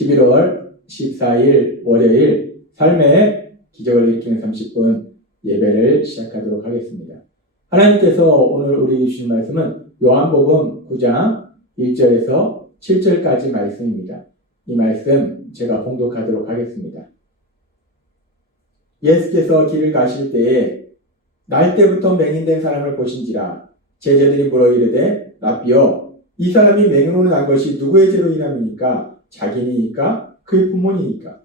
11월 14일 월요일 삶의 기적을 일으키는 30분 예배를 시작하도록 하겠습니다. 하나님께서 오늘 우리 주신 말씀은 요한복음 9장 1절에서 7절까지 말씀입니다. 이 말씀 제가 봉독하도록 하겠습니다. 예수께서 길을 가실 때에 날 때부터 맹인된 사람을 보신지라 제자들이 물어 이르되 라삐여 이 사람이 맹인으로 난 것이 누구의 죄로 인함이니까 자기니까 그의 부모니까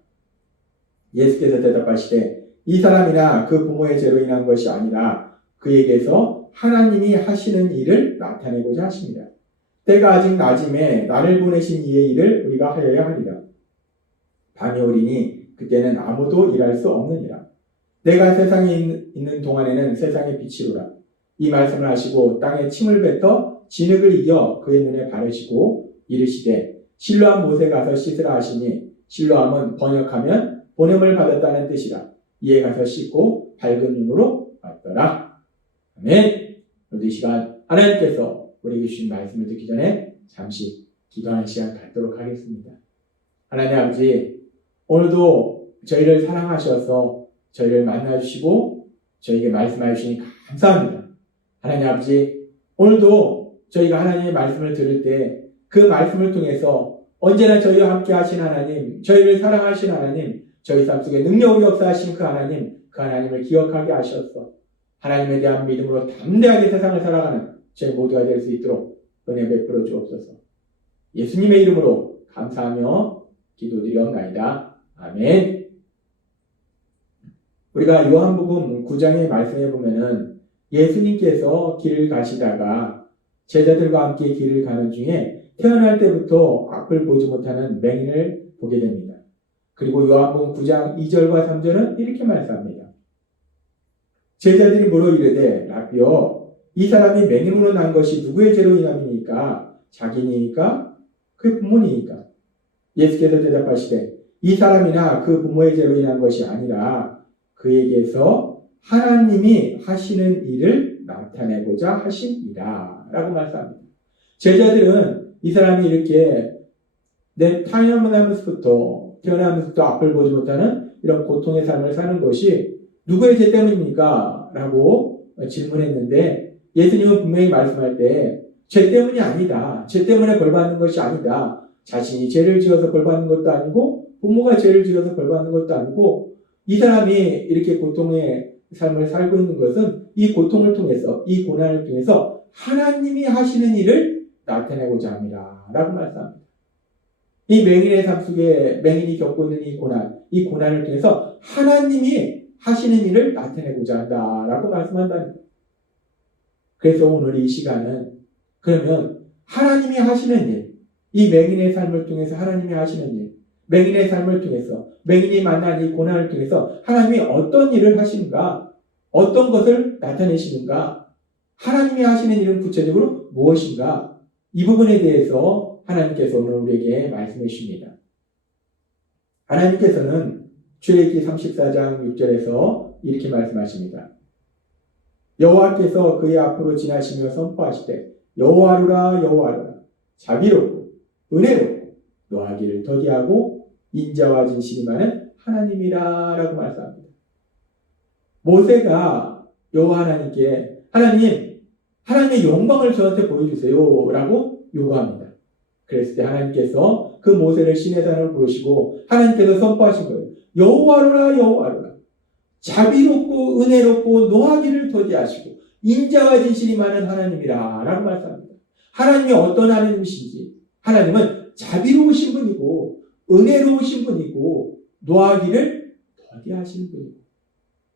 예수께서 대답하시되 이 사람이나 그 부모의 죄로 인한 것이 아니라 그에게서 하나님이 하시는 일을 나타내고자 하십니다. 때가 아직 낮음에 나를 보내신 이의 일을 우리가 하여야 하리라. 밤이 오리니 그때는 아무도 일할 수 없느니라. 내가 세상에 있는 동안에는 세상의 빛이로라. 이 말씀을 하시고 땅에 침을 뱉어 진흙을 이겨 그의 눈에 바르시고 이르시되 실로암 못에 가서 씻으라 하시니 실로암은 번역하면 보냄을 받았다는 뜻이라. 이에 가서 씻고 밝은 눈으로 왔더라. 아멘. 오늘 이 시간 하나님께서 우리에게 주신 말씀을 듣기 전에 잠시 기도하는 시간 갖도록 하겠습니다. 하나님 아버지, 오늘도 저희를 사랑하셔서 저희를 만나주시고 저희에게 말씀해 주시니 감사합니다. 하나님 아버지, 오늘도 저희가 하나님의 말씀을 들을 때 그 말씀을 통해서 언제나 저희와 함께 하신 하나님, 저희를 사랑하신 하나님, 저희 삶 속에 능력으로 역사하신 그 하나님을 기억하게 하셔서 하나님에 대한 믿음으로 담대하게 세상을 살아가는 저희 모두가 될 수 있도록 은혜 베풀어 주옵소서. 예수님의 이름으로 감사하며 기도드리옵나이다. 아멘. 우리가 요한복음 9장의 말씀에 보면은 예수님께서 길을 가시다가 제자들과 함께 길을 가는 중에 태어날 때부터 앞을 보지 못하는 맹인을 보게 됩니다. 그리고 요한복음 9장 2절과 3절은 이렇게 말씀합니다. 제자들이 물어 이르되 라삐여 이 사람이 맹인으로 난 것이 누구의 죄로 인함이니까 자기니까 그 부모니까 예수께서 대답하시되 이 사람이나 그 부모의 죄로 인한 것이 아니라 그에게서 하나님이 하시는 일을 나타내고자 하심이라 라고 말씀합니다. 제자들은 이 사람이 이렇게 태어나면서부터 앞을 보지 못하는 이런 고통의 삶을 사는 것이 누구의 죄 때문입니까? 라고 질문했는데 예수님은 분명히 말씀할 때 죄 때문이 아니다. 죄 때문에 벌받는 것이 아니다. 자신이 죄를 지어서 벌받는 것도 아니고 부모가 죄를 지어서 벌받는 것도 아니고 이 사람이 이렇게 고통의 삶을 살고 있는 것은 이 고통을 통해서 이 고난을 통해서 하나님이 하시는 일을 나타내고자 합니다. 라고 말씀합니다. 이 맹인의 삶 속에 맹인이 겪고 있는 이 고난을 통해서 하나님이 하시는 일을 나타내고자 한다. 라고 말씀한다는 거예요. 그래서 오늘 이 시간은 그러면 하나님이 하시는 일, 이 맹인의 삶을 통해서 하나님이 하시는 일, 맹인의 삶을 통해서 맹인이 만난 이 고난을 통해서 하나님이 어떤 일을 하시는가, 어떤 것을 나타내시는가, 하나님이 하시는 일은 구체적으로 무엇인가, 이 부분에 대해서 하나님께서 오늘 우리에게 말씀해 주십니다. 하나님께서는 출애굽기 34장 6절에서 이렇게 말씀하십니다. 여호와께서 그의 앞으로 지나시며 선포하시되 여호와루라 여호와루라 자비롭고 은혜롭고 노하기를 더디하고 인자와 진실이 많은 하나님이라 라고 말씀합니다. 모세가 여호와 하나님께 하나님의 영광을 저한테 보여주세요 라고 요구합니다. 그랬을 때 하나님께서 그 모세를 시내 산으로 부르시고 하나님께서 선포하신 거예요. 여호와루라 여호와루라 자비롭고 은혜롭고 노하기를 더디하시고 인자와 진실이 많은 하나님이라 라고 말씀합니다. 하나님이 어떤 하나님이신지 하나님은 자비로우신 분이고 은혜로우신 분이고 노하기를 더디하신 분이고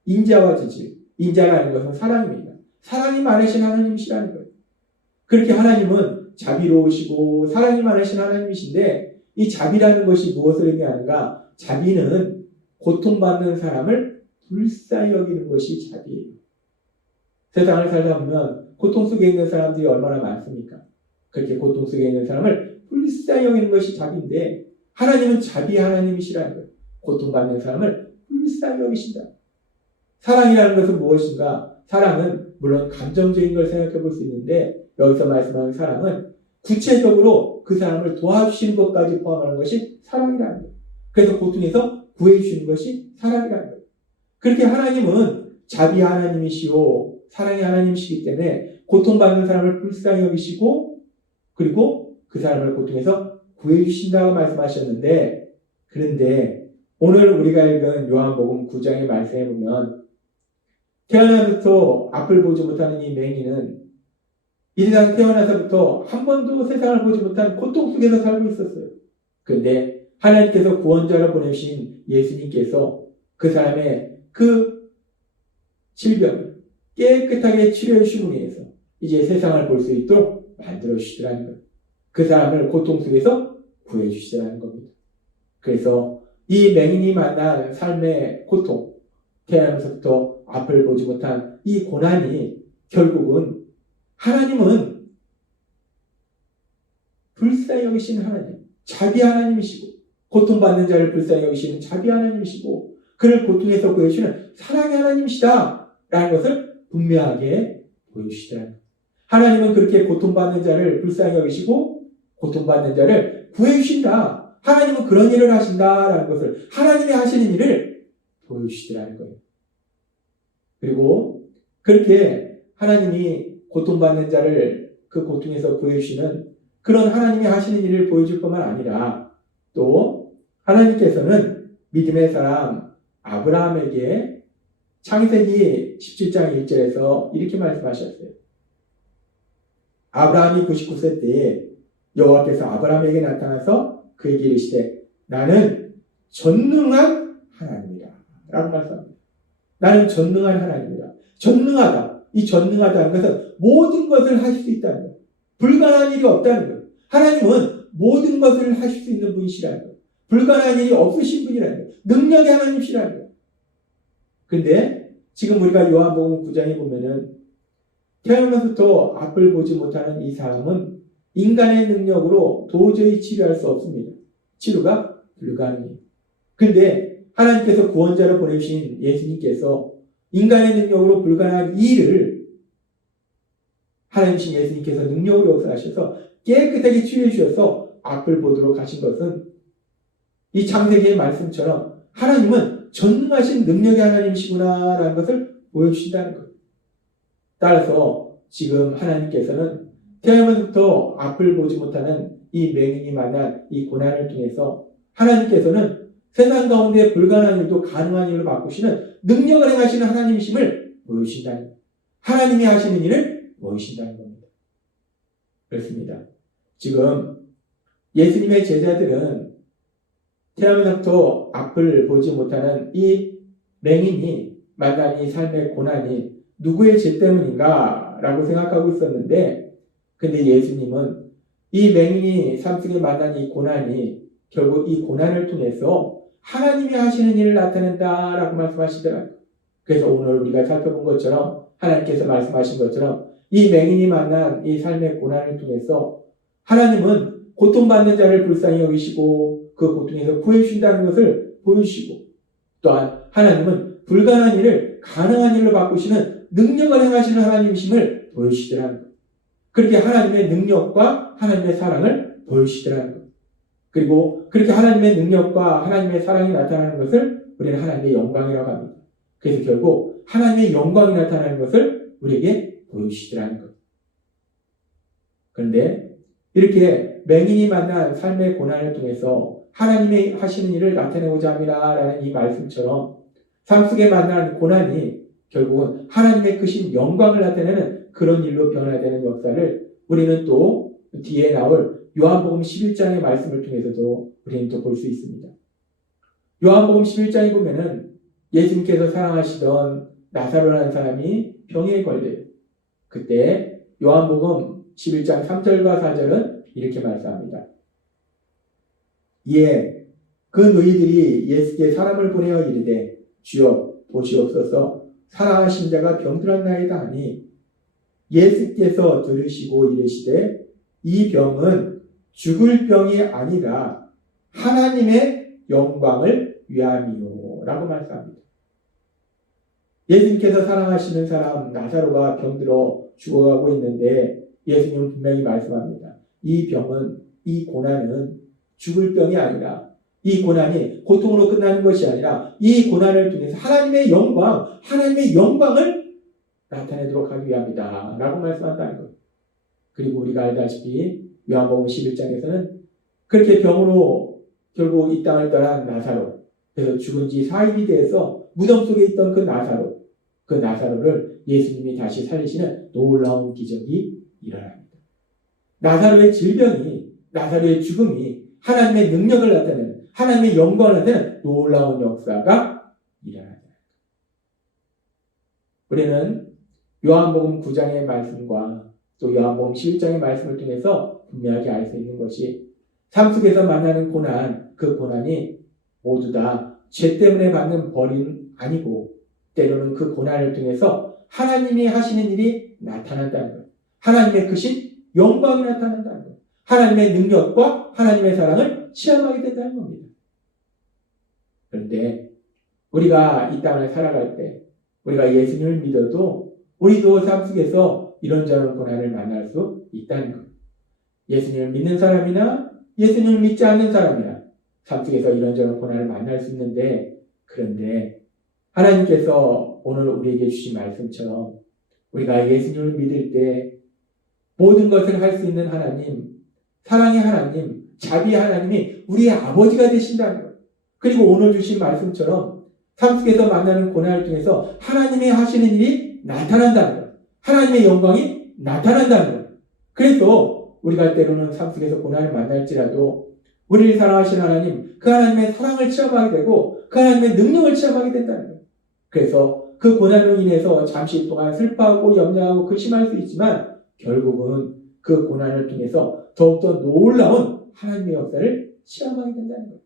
인자와 진실, 인자라는 것은 사랑입니다. 사랑이 많으신 하나님이시라는 거예요. 그렇게 하나님은 자비로우시고 사랑이 많으신 하나님이신데 이 자비라는 것이 무엇을 의미하는가? 자비는 고통받는 사람을 불쌍히 여기는 것이 자비예요. 세상을 살다 보면 고통 속에 있는 사람들이 얼마나 많습니까? 그렇게 고통 속에 있는 사람을 불쌍히 여기는 것이 자비인데 하나님은 자비 하나님이시라는 거예요. 고통받는 사람을 불쌍히 여기신다. 사랑이라는 것은 무엇인가? 사랑은 물론 감정적인 걸 생각해 볼 수 있는데 여기서 말씀하는 사랑은 구체적으로 그 사람을 도와주시는 것까지 포함하는 것이 사랑이라는 거예요. 그래서 고통에서 구해주시는 것이 사랑이라는 거예요. 그렇게 하나님은 자비 하나님이시오 사랑의 하나님이시기 때문에 고통받는 사람을 불쌍히 여기시고 그리고 그 사람을 고통에서 구해주신다고 말씀하셨는데, 그런데 오늘 우리가 읽은 요한복음 9장의 말씀에 보면 태어나서부터 앞을 보지 못하는 이 맹인은 이 세상 태어나서부터 한 번도 세상을 보지 못한 고통 속에서 살고 있었어요. 그런데 하나님께서 구원자로 보내신 예수님께서 그 사람의 그 질병을 깨끗하게 치료해 주심으로 인해서 이제 세상을 볼 수 있도록 만들어 주시더라는 거예요. 그 사람을 고통 속에서 구해 주시더라는 겁니다. 그래서 이 맹인이 만난 삶의 고통, 태어나면서부터 앞을 보지 못한 이 고난이 결국은 하나님은 불쌍히 여기시는 하나님, 자비 하나님이시고 고통받는 자를 불쌍히 여기시는 자비 하나님이시고 그를 고통에서 구해주시는 사랑의 하나님이시다 라는 것을 분명하게 보여주시더라는 거예요. 하나님은 그렇게 고통받는 자를 불쌍히 여기시고 고통받는 자를 구해주신다. 하나님은 그런 일을 하신다라는 것을 하나님이 하시는 일을 보여주시더라는 거예요. 그리고 그렇게 하나님이 고통받는 자를 그 고통에서 구해주시는 그런 하나님이 하시는 일을 보여줄 뿐만 아니라 또 하나님께서는 믿음의 사람 아브라함에게 창세기 17장 1절에서 이렇게 말씀하셨어요. 아브라함이 99세 때에 여호와께서 아브라함에게 나타나서 그에게 이르시되 나는 전능한 하나님이다 라고 말씀합니다. 나는 전능한 하나님이다. 전능하다. 이 전능하다는 것은 모든 것을 하실 수 있다는 거예요. 불가능한 일이 없다는 거예요. 하나님은 모든 것을 하실 수 있는 분이시라는 거예요. 불가능한 일이 없으신 분이라는 거예요. 능력의 하나님이시라는 거예요. 근데 지금 우리가 요한복음 9장에 보면은 태어나서부터 앞을 보지 못하는 이 사람은 인간의 능력으로 도저히 치료할 수 없습니다. 치료가 불가능해요. 근데 하나님께서 구원자로 보내주신 예수님께서 인간의 능력으로 불가능한 일을 하나님이신 예수님께서 능력으로 역사하셔서 깨끗하게 치유해 주셔서 앞을 보도록 하신 것은 이 창세기의 말씀처럼 하나님은 전능하신 능력의 하나님이시구나라는 것을 보여주신다는 거예요. 따라서 지금 하나님께서는 태어나서부터 앞을 보지 못하는 이 맹인이 만난 이 고난을 통해서 하나님께서는 세상 가운데 불가능한 일도 가능한 일로 바꾸시는 능력을 행하시는 하나님이심을 보여주신다는 거예요. 하나님이 하시는 일을 보여주신다는 겁니다. 그렇습니다. 지금 예수님의 제자들은 태어나서부터 앞을 보지 못하는 이 맹인이 만난 이 삶의 고난이 누구의 죄 때문인가 라고 생각하고 있었는데, 근데 예수님은 이 맹인이 삶 속에 만난 이 고난이 결국 이 고난을 통해서 하나님이 하시는 일을 나타낸다라고 말씀하시더라고요. 그래서 오늘 우리가 살펴본 것처럼 하나님께서 말씀하신 것처럼 이 맹인이 만난 이 삶의 고난을 통해서 하나님은 고통받는 자를 불쌍히 여기시고 그 고통에서 구해주신다는 것을 보여주시고, 또한 하나님은 불가능한 일을 가능한 일로 바꾸시는 능력을 행하시는 하나님이심을 보여주시더라는 거예요. 그렇게 하나님의 능력과 하나님의 사랑을 보여주시더라는 거예요. 그리고 그렇게 하나님의 능력과 하나님의 사랑이 나타나는 것을 우리는 하나님의 영광이라고 합니다. 그래서 결국 하나님의 영광이 나타나는 것을 우리에게 보여주시더라는 거예요. 그런데 이렇게 맹인이 만난 삶의 고난을 통해서 하나님이 하시는 일을 나타내고자 합니다라는 이 말씀처럼 삶 속에 만난 고난이 결국은 하나님의 크신 영광을 나타내는 그런 일로 변화되는 역사를 우리는 또 뒤에 나올 요한복음 11장의 말씀을 통해서도 우리는 또 볼 수 있습니다. 요한복음 11장에 보면은 예수님께서 사랑하시던 나사로라는 사람이 병에 걸려요. 그때 요한복음 11장 3절과 4절은 이렇게 말씀합니다. 이에 그 너희들이 예수께 사람을 보내어 이르되 주여 보시옵소서 사랑하신 자가 병들었나이다 하니 예수께서 들으시고 이르시되 이 병은 죽을 병이 아니라 하나님의 영광을 위함이요 라고 말씀합니다. 예수님께서 사랑하시는 사람 나사로가 병들어 죽어가고 있는데 예수님은 분명히 말씀합니다. 이 병은, 이 고난은 죽을 병이 아니라, 이 고난이 고통으로 끝나는 것이 아니라 이 고난을 통해서 하나님의 영광을 나타내도록 하기 위함이다 라고 말씀한다는 거예요. 그리고 우리가 알다시피 요한복음 11장에서는 그렇게 병으로 결국 이 땅을 떠난 나사로, 그래서 죽은 지 4일이 돼서 무덤 속에 있던 그 나사로를 예수님이 다시 살리시는 놀라운 기적이 일어납니다. 나사로의 질병이, 나사로의 죽음이 하나님의 능력을 나타내는, 하나님의 영광을 나타내는 놀라운 역사가 일어납니다. 우리는 요한복음 9장의 말씀과 또 요한복음 11장의 말씀을 통해서 분명하게 알 수 있는 것이 삶 속에서 만나는 고난, 그 고난이 모두 다 죄 때문에 받는 벌은 아니고 때로는 그 고난을 통해서 하나님이 하시는 일이 나타난다는 거예요. 하나님의 크신 영광이 나타난다는 거예요. 하나님의 능력과 하나님의 사랑을 체험하게 된다는 겁니다. 그런데 우리가 이 땅을 살아갈 때 우리가 예수님을 믿어도 우리도 삶 속에서 이런저런 고난을 만날 수 있다는 거예요. 예수님을 믿는 사람이나 예수님을 믿지 않는 사람이나 삶 속에서 이런저런 고난을 만날 수 있는데, 그런데 하나님께서 오늘 우리에게 주신 말씀처럼 우리가 예수님을 믿을 때 모든 것을 할 수 있는 하나님, 사랑의 하나님, 자비의 하나님이 우리의 아버지가 되신다는 거예요. 그리고 오늘 주신 말씀처럼 삶 속에서 만나는 고난을 통해서 하나님이 하시는 일이 나타난다는 거예요. 하나님의 영광이 나타난다는 거예요. 그래서 우리가 때로는 삶 속에서 고난을 만날지라도 우리를 사랑하시는 하나님, 그 하나님의 사랑을 체험하게 되고 그 하나님의 능력을 체험하게 된다는 거예요. 그래서 그 고난으로 인해서 잠시 동안 슬퍼하고 염려하고 근심할 수 있지만 결국은 그 고난을 통해서 더욱더 놀라운 하나님의 역사를 체험하게 된다는 거예요.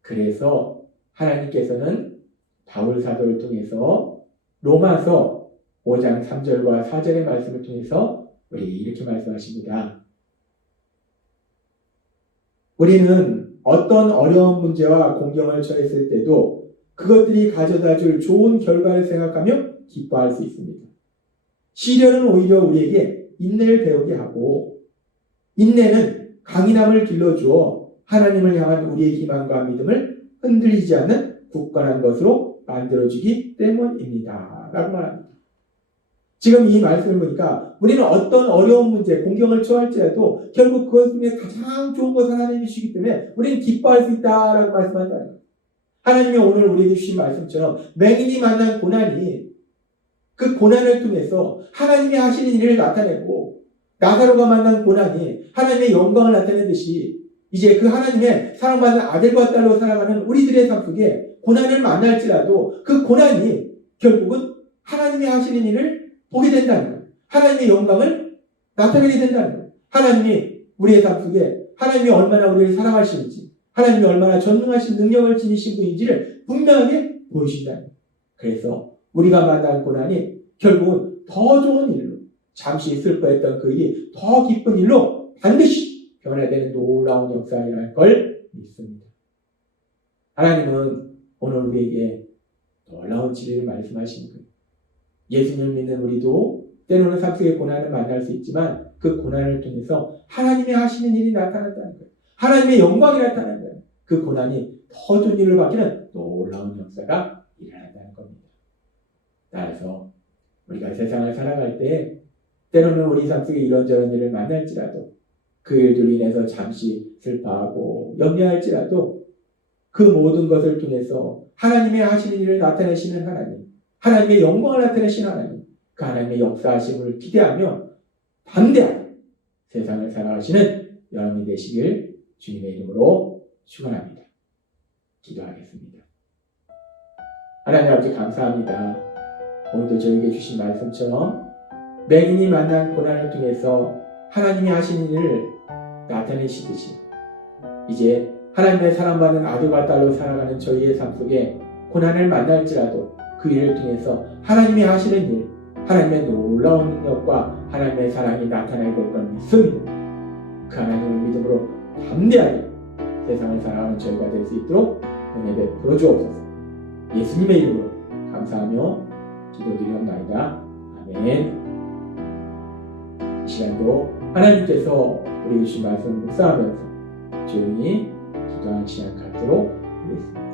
그래서 하나님께서는 바울 사도를 통해서 로마서 5장 3절과 4절의 말씀을 통해서 우리 이렇게 말씀하십니다. 우리는 어떤 어려운 문제와 공경을 처했을 때도 그것들이 가져다 줄 좋은 결과를 생각하며 기뻐할 수 있습니다. 시련은 오히려 우리에게 인내를 배우게 하고, 인내는 강인함을 길러주어 하나님을 향한 우리의 희망과 믿음을 흔들리지 않는 굳건한 것으로 만들어주기 때문입니다 라고 말합니다. 지금 이 말씀을 보니까 우리는 어떤 어려운 문제, 공경을 처할지라도 결국 그것 중에 가장 좋은 것을 하나님이 주시기 때문에 우리는 기뻐할 수 있다라고 말씀한다는 거예요. 하나님이 오늘 우리에게 주신 말씀처럼 맹인이 만난 고난이, 그 고난을 통해서 하나님이 하시는 일을 나타내고, 나사로가 만난 고난이 하나님의 영광을 나타내듯이 이제 그 하나님의 사랑받는 아들과 딸로 살아가는 우리들의 삶 속에 고난을 만날지라도 그 고난이 결국은 하나님이 하시는 일을 보게 된다는 거예요. 하나님의 영광을 나타내게 된다는 거예요. 하나님이 우리의 삶 속에 하나님이 얼마나 우리를 사랑하시는지, 하나님이 얼마나 전능하신 능력을 지니신 분인지를 분명하게 보여주신다는 거예요. 그래서 우리가 만난 고난이 결국은 더 좋은 일로, 잠시 슬퍼했던 그 일이 더 기쁜 일로 반드시 변화되는 놀라운 역사라는 걸 믿습니다. 하나님은 오늘 우리에게 놀라운 진리를 말씀하시는 거예요. 예수님을 믿는 우리도 때로는 삶 속에 고난을 만날 수 있지만 그 고난을 통해서 하나님이 하시는 일이 나타난다는 거예요. 하나님의 영광이 나타난다는 거예요. 그 고난이 더 좋은 일로 바뀌는 놀라운 역사가 일어난다는 겁니다. 따라서 우리가 세상을 살아갈 때 때로는 우리 삶 속에 이런저런 일을 만날지라도 그 일들로 인해서 잠시 슬퍼하고 염려할지라도 그 모든 것을 통해서 하나님의 하시는 일을 나타내시는 하나님, 하나님의 영광을 나타내시는 하나님, 그 하나님의 역사하심을 기대하며 담대하게 세상을 살아가시는 여러분이 되시길 주님의 이름으로 축원합니다. 기도하겠습니다. 하나님 아버지 감사합니다. 오늘도 저에게 주신 말씀처럼 맹인이 만난 고난을 통해서 하나님이 하시는 일을 나타내시듯이 이제 하나님의 사랑받는 아들과 딸로 살아가는 저희의 삶 속에 고난을 만날지라도 그 일을 통해서 하나님이 하시는 일, 하나님의 놀라운 능력과 하나님의 사랑이 나타나게 될 걸 믿습니다. 그 하나님을 믿음으로 담대하게 세상을 살아가는 저희가 될 수 있도록 은혜 베풀어 주옵소서. 예수님의 이름으로 감사하며 기도드리옵나이다. 아멘. 이 시간도 하나님께서 우리 주신 말씀을 묵상하면서 조용히 기도하는 시간 갖도록 하겠습니다.